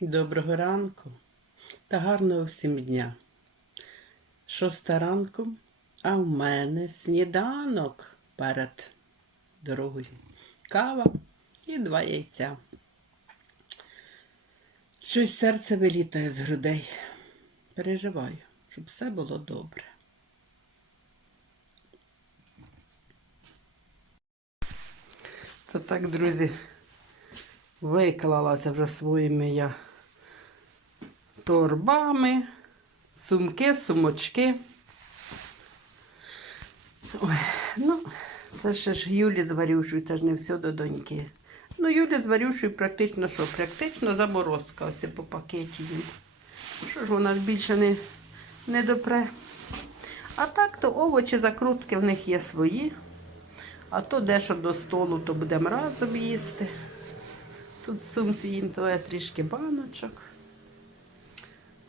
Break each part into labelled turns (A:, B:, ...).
A: Доброго ранку та гарного всім дня. Шоста ранку, а в мене сніданок перед дорогою. Кава і два яйця. Щось серце вилітає з грудей. Переживаю, щоб все було добре. То так, друзі, виклалася вже своїми я торбами, сумки, сумочки. Ой, ну, це ще ж Юлі з це ж не все до доньки. Ну, Юлі з практично що? Практично заморозка ось по пакеті. Що ж вона більше не, не допре. А так, то овочі, закрутки в них є свої. А то дещо до столу, то будемо разом їсти. Тут в сумці їм то є трішки баночок.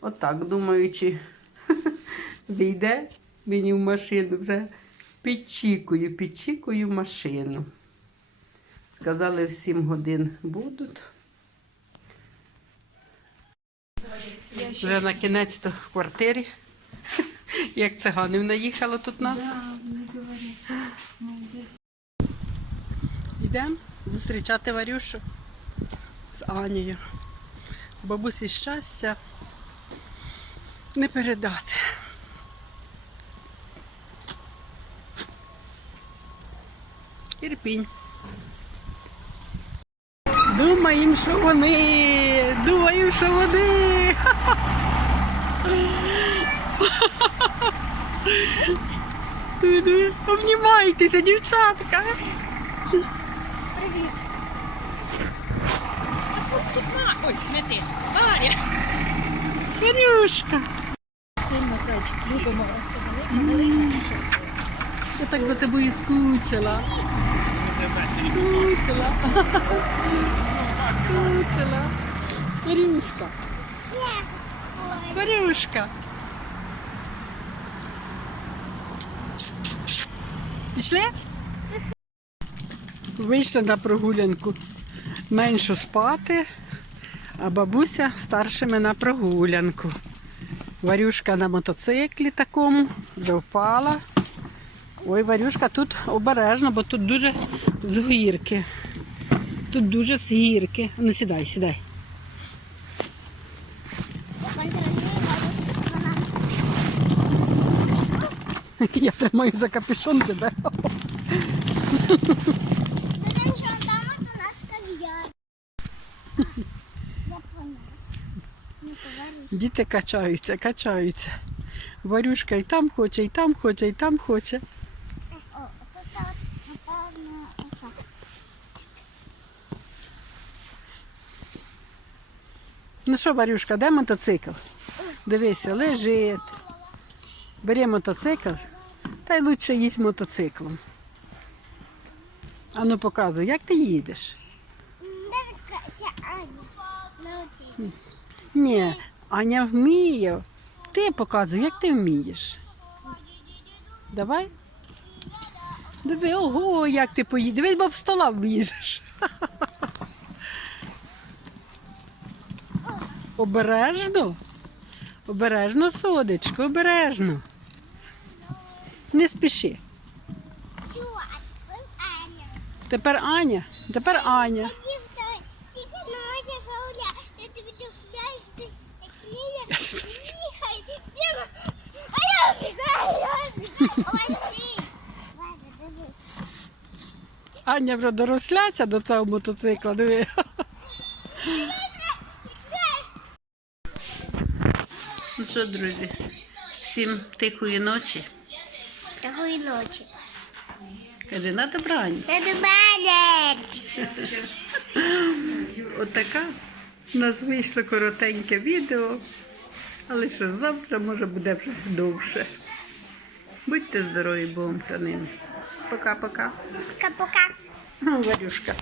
A: Отак, думаючи, війде мені в машину, вже підчікую, підчікую машину. Сказали, в 7 годин будуть. Вже на кінець то в квартирі. Як циганів наїхало тут нас. Йдемо зустрічати Варюшу з Анією. Бабусі щастя не передати. Ірпінь. Думаємо, що вони. Думаю, що вони. Обнімайтеся, дівчатка.
B: Привіт. Ой, не ти. Варя.
A: Варюшка.
B: Сильно зайчик, любимо вас.
A: Я так за тобою скучила. Скучила. Скучила. Варюшка. Варюшка. Пішли? Вийшли на прогулянку. Меншу спати, а бабуся старшими на прогулянку. Варюшка на мотоциклі такому, вже впала. Ой, Варюшка, тут обережно, бо тут дуже з гірки. Тут дуже з гірки. Ну сідай, сідай. Я тримаю за капюшон тебе. Діти качаються, качаються. Варюшка і там хоче, і там хоче, і там хоче. Ну що, Варюшка, де мотоцикл? Дивися, лежить. Бери мотоцикл, та й лучше їсть мотоциклом. А ну показуй, як ти їдеш? Ні, Аня вміє. Ти показуй, як ти вмієш. Давай. Диви, ого, як ти поїдеш. Дивись, бо в стола влізеш. Обережно. Обережно, содечко, обережно. Не спіши. Тепер Аня. Тепер Аня. Аня вже доросляча до цього мотоцикла. Диви. Ну що, друзі, всім тихої ночі.
B: Такої ночі.
A: Кажи, на добрані.
B: Це до.
A: Отака у нас вийшло коротеньке відео, але що завтра може буде вже довше. Будьте здорові, Богом хранини. Пока-пока.
B: Пока-пока.
A: Варюшка.